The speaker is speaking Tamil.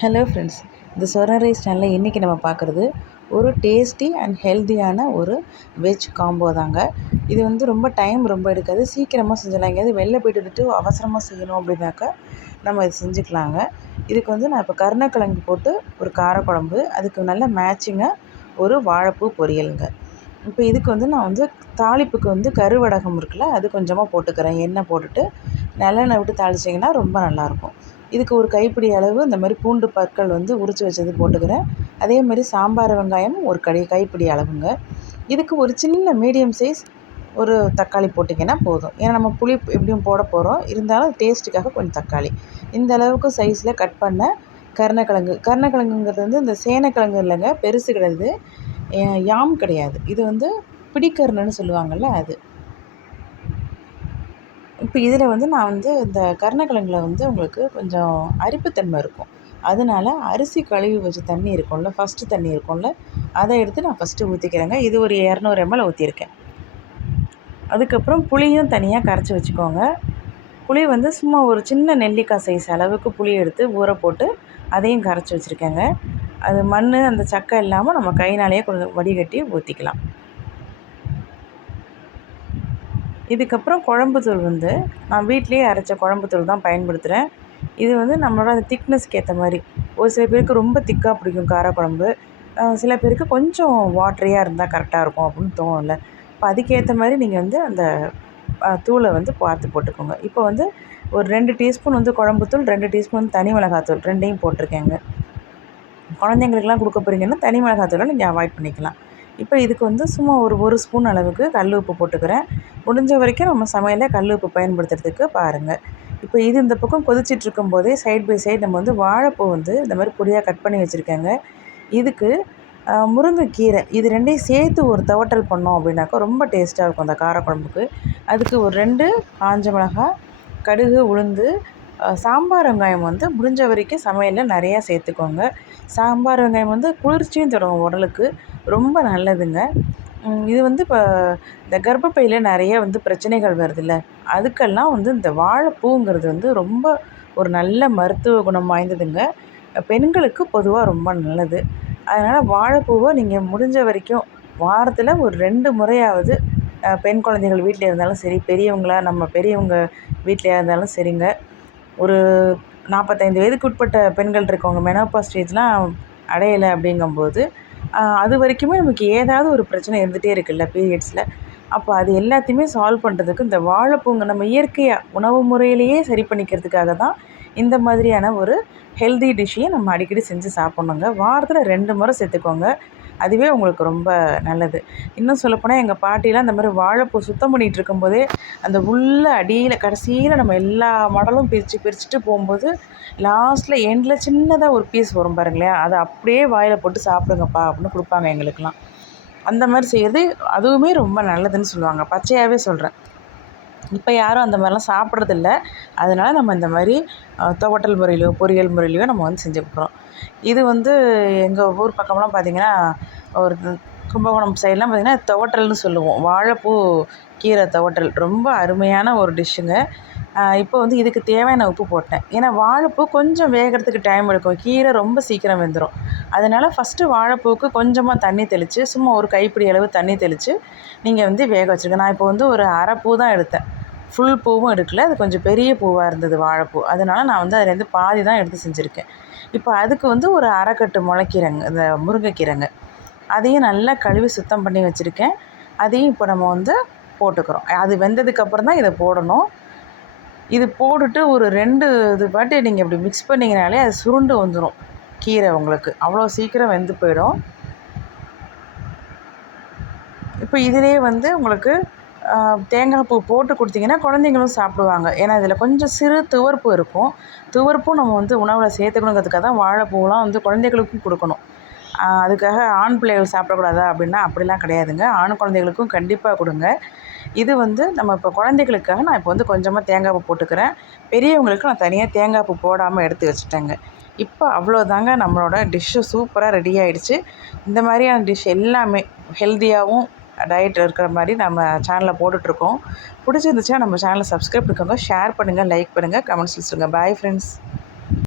ஹலோ ஃப்ரெண்ட்ஸ் இந்த சொர ரைஸ் சேனலில் இன்றைக்கி நம்ம பார்க்குறது ஒரு டேஸ்டி அண்ட் ஹெல்த்தியான ஒரு வெஜ் காம்போ தாங்க. இது வந்து ரொம்ப டைம் ரொம்ப எடுக்காது. சீக்கிரமாக செஞ்சிடலாம். எங்கேயாவது வெளில போயிட்டு வந்துட்டு அவசரமாக செய்யணும் அப்படின்னாக்கா நம்ம இது செஞ்சுக்கலாங்க. இதுக்கு வந்து நான் இப்போ கருணக்கிழங்கு போட்டு ஒரு காரக்குழம்பு அதுக்கு நல்ல மேட்சிங்காக ஒரு வாழைப்பூ பொரியலுங்க. இப்போ இதுக்கு வந்து நான் வந்து தாளிப்புக்கு வந்து கருவடகம் இருக்குல்ல அது கொஞ்சமாக போட்டுக்கிறேன். எண்ணெய் போட்டுட்டு நல்லெண்ணெய் விட்டு தாளிச்சிங்கன்னா ரொம்ப நல்லாயிருக்கும் இதுக்கு ஒரு கைப்பிடி அளவு இந்த மாதிரி பூண்டு பற்கள் வந்து உரித்து வச்சது போட்டுக்கிறேன். அதே மாதிரி சாம்பார் வெங்காயம் ஒரு கடை கைப்பிடி அளவுங்க. இதுக்கு ஒரு சின்ன மீடியம் சைஸ் ஒரு தக்காளி போட்டிங்கன்னா போதும். ஏன்னா நம்ம புளி எப்படியும் போட போகிறோம் இருந்தாலும் டேஸ்ட்டுக்காக கொஞ்சம் தக்காளி. இந்த அளவுக்கு சைஸில் கட் பண்ண கருணக்கிழங்கு. கருணக்கிழங்குங்கிறது வந்து இந்த சேனக்கிழங்கு இல்லைங்க பெருசு கிடையாது. யாம் கிடையாது. இது வந்து பிடிக்கருணுன்னு சொல்லுவாங்கள்ல அது. இப்போ இதில் வந்து நான் வந்து இந்த கருணக்கிழங்குல வந்து உங்களுக்கு கொஞ்சம் அரிப்புத்தன்மை இருக்கும். அதனால அரிசி கழுவி வச்ச தண்ணி இருக்கும்ல ஃபஸ்ட்டு தண்ணி இருக்கும்ல அதை எடுத்து நான் ஃபஸ்ட்டு ஊற்றிக்கிறேங்க இது ஒரு இரநூறு எம்எல் ஊற்றிருக்கேன் அதுக்கப்புறம் புளியும் தனியாக கரைச்சி வச்சுக்கோங்க. புளி வந்து சும்மா ஒரு சின்ன நெல்லிக்காய் சைஸ் அளவுக்கு புளி எடுத்து ஊற போட்டு அதையும் கரைச்சி வச்சுருக்கேங்க. அது மண் அந்த சக்கை இல்லாமல் நம்ம கைனாலேயே கொஞ்சம் வடிகட்டி ஊற்றிக்கலாம் இதுக்கப்புறம் குழம்பு தூள் வந்து நான் வீட்லேயே அரைச்ச குழம்பு தூள் தான் பயன்படுத்துகிறேன் இது வந்து நம்மளோட அந்த திக்னஸ்க்கு ஏற்ற மாதிரி. ஒரு சில பேருக்கு ரொம்ப திக்காக பிடிக்கும் காரக்குழம்பு சில பேருக்கு கொஞ்சம் வாட்ரியாக இருந்தால் கரெக்டாக இருக்கும் அப்படின்னு தோணும்ல. இப்போ அதுக்கேற்ற மாதிரி நீங்கள் வந்து அந்த தூளை வந்து பார்த்து போட்டுக்கோங்க. இப்போ வந்து ஒரு ரெண்டு டீஸ்பூன் வந்து குழம்புத்தூள் ரெண்டு டீஸ்பூன் தனி மிளகாத்தூள் ரெண்டையும் போட்டிருக்கேங்க. குழந்தைங்களுக்குலாம் கொடுக்க போகிறீங்கன்னா தனி மிளகாத்தூளை நீங்கள் அவாய்ட் பண்ணிக்கலாம். இப்போ இதுக்கு வந்து சும்மா ஒரு ஒரு ஸ்பூன் அளவுக்கு கல் உப்பு போட்டுக்கிறேன். முடிஞ்ச வரைக்கும் நம்ம சமையலில் கல் உப்பு பயன்படுத்துறதுக்கு பாருங்கள் இப்போ இது இந்த பக்கம் கொதிச்சிட்ருக்கும் போதே சைட் பை சைடு நம்ம வந்து வாழைப்பூ வந்து இந்த மாதிரி பொடியாக கட் பண்ணி வச்சுருக்கேங்க. இதுக்கு முருங்கைக்கீரை இது ரெண்டையும் சேர்த்து ஒரு தவட்டல் பண்ணோம் அப்படின்னாக்கா ரொம்ப டேஸ்ட்டாக இருக்கும் அந்த காரக்குழம்புக்கு. அதுக்கு ஒரு ரெண்டு காஞ்ச மிளகாய் கடுகு உளுந்து சாம்பார் வெங்காயம் வந்து முடிஞ்ச வரைக்கும் சமையலில் நிறையா சேர்த்துக்கோங்க. சாம்பார் வெங்காயம் வந்து குளிர்ச்சியும் தரும் உடலுக்கு. ரொம்ப நல்லதுங்க. இது வந்து இப்போ இந்த கர்ப்பப்பையில் நிறைய வந்து பிரச்சனைகள் வருதுல்ல. அதுக்கெல்லாம் வந்து இந்த வாழைப்பூங்கிறது வந்து ரொம்ப ஒரு நல்ல மருத்துவ குணம் வாய்ந்ததுங்க. பெண்களுக்கு பொதுவாக ரொம்ப நல்லது. அதனால் வாழைப்பூவை நீங்கள் முடிஞ்ச வரைக்கும் வாரத்தில் ஒரு ரெண்டு முறையாவது பெண் குழந்தைகள் வீட்டில் இருந்தாலும் சரி பெரியவங்களாக நம்ம பெரியவங்க வீட்டிலையாக இருந்தாலும் சரிங்க. ஒரு நாற்பத்தைந்து வயதுக்கு உட்பட்ட பெண்கள் இருக்கவங்க மெனோபா ஸ்டேஜ்லாம் அடையலை அப்படிங்கும்போது அது வரைக்குமே நமக்கு ஏதாவது ஒரு பிரச்சனை இருந்துகிட்டே இருக்குல்ல பீரியட்ஸில். அப்போ அது எல்லாத்தையுமே சால்வ் பண்ணுறதுக்கு இந்த வாழைப்பூங்க நம்ம இயற்கையாக உணவு முறையிலேயே சரி பண்ணிக்கிறதுக்காக தான் இந்த மாதிரியான ஒரு ஹெல்தி டிஷ்ஷையும் நம்ம அடிக்கடி செஞ்சு சாப்பிட்ணுங்க. வாரத்தில் ரெண்டு முறை சேர்த்துக்கோங்க. அதுவே உங்களுக்கு ரொம்ப நல்லது. இன்னும் சொல்லப்போனால் எங்கள் பாட்டிலாம் அந்த மாதிரி வாழைப்பூ சுத்தம் பண்ணிகிட்டு இருக்கும்போதே அந்த உள்ள அடியில் கடைசியில் நம்ம எல்லா மடலும் பிரித்து பிரிச்சுட்டு போகும்போது லாஸ்ட்டில் எண்டில் சின்னதாக ஒரு பீஸ் வரும் பாருங்களேன். அதை அப்படியே வாயில் போட்டு சாப்பிடுங்கப்பா அப்படின்னு கொடுப்பாங்க எங்களுக்கெலாம் அந்த மாதிரி செய்கிறது அதுவுமே ரொம்ப நல்லதுன்னு சொல்லுவாங்க. பச்சையாகவே சொல்கிறேன் இப்போ யாரும் அந்த மாதிரிலாம் சாப்பிட்றதில்ல. அதனால் நம்ம இந்த மாதிரி துவட்டல் முறையிலையோ பொரியல் முறையிலையோ நம்ம வந்து செஞ்சுக்கிறோம் இது வந்து எங்கள் ஊர் பக்கம்லாம் பார்த்திங்கன்னா ஒரு கும்பகோணம் சைட்லாம் பார்த்திங்கன்னா துவட்டல்னு சொல்லுவோம். வாழைப்பூ கீரை துவட்டல். ரொம்ப அருமையான ஒரு டிஷ்ஷுங்க. இப்போ வந்து இதுக்கு தேவையான உப்பு போட்டேன். ஏன்னா வாழைப்பூ கொஞ்சம் வேகிறதுக்கு டைம் எடுக்கும். கீரை ரொம்ப சீக்கிரம் வெந்துடும் அதனால் ஃபஸ்ட்டு வாழைப்பூவுக்கு கொஞ்சமாக தண்ணி தெளித்து சும்மா ஒரு கைப்பிடி அளவு தண்ணி தெளித்து நீங்கள் வந்து வேக வச்சுருங்க. நான் இப்போ வந்து ஒரு அரை பூ தான் எடுத்தேன். ஃபுல் பூவும் எடுக்கல. அது கொஞ்சம் பெரிய பூவாக இருந்தது வாழைப்பூ. அதனால் நான் வந்து அதுலேருந்து பாதி தான் எடுத்து செஞ்சுருக்கேன். இப்போ அதுக்கு வந்து ஒரு அரைக்கட்டு முளைக்கீரைங்க இந்த முருங்கைக்கீரைங்க. அதையும் நல்லா கழுவி சுத்தம் பண்ணி வச்சுருக்கேன். அதையும் இப்போ நம்ம வந்து போட்டுக்கிறோம். அது வெந்ததுக்கப்புறம் தான் இதை போடணும். இது போட்டுட்டு ஒரு ரெண்டு இது பாட்டி நீங்கள் இப்படி மிக்ஸ் பண்ணிங்கனாலே அது சுருண்டு வந்துடும் கீரை உங்களுக்கு. அவ்வளோ சீக்கிரம் வெந்து போயிடும். இப்போ இதிலே வந்து உங்களுக்கு தேங்காய் பூ போட்டு கொடுத்தீங்கன்னா குழந்தைங்களும் சாப்பிடுவாங்க. ஏன்னா இதில் கொஞ்சம் சிறு துவர்ப்பு இருக்கும். துவர்ப்பும் நம்ம வந்து உணவில் சேர்த்துக்கணுங்கிறதுக்காக தான் வாழைப்பூலாம் வந்து குழந்தைகளுக்கும் கொடுக்கணும். அதுக்காக ஆண் பிள்ளைகள் சாப்பிடக்கூடாதா அப்படின்னா அப்படிலாம் கிடையாதுங்க. ஆண் குழந்தைகளுக்கும் கண்டிப்பாக கொடுங்க. இது வந்து நம்ம இப்போ குழந்தைகளுக்காக நான் இப்போ வந்து கொஞ்சமாக தேங்காய் பூ போட்டுக்கிறேன். பெரியவங்களுக்கு நான் தனியாக தேங்காய் பூ போடாமல் எடுத்து வச்சுட்டேங்க. இப்போ அவ்வளோதாங்க நம்மளோட டிஷ்ஷு சூப்பராக ரெடி ஆகிடுச்சு இந்த மாதிரியான டிஷ் எல்லாமே ஹெல்த்தியாகவும் டயட் இருக்கிற மாதிரி நம்ம சேனலில் போட்டுட்ருக்கோம். பிடிச்சிருந்துச்சுன்னா நம்ம சேனலை சப்ஸ்கிரைப் பண்ணிக்கோங்க ஷேர் பண்ணுங்கள் லைக் பண்ணுங்கள் கமெண்ட்ஸ் சொல்லுங்கள் பாய் ஃப்ரெண்ட்ஸ்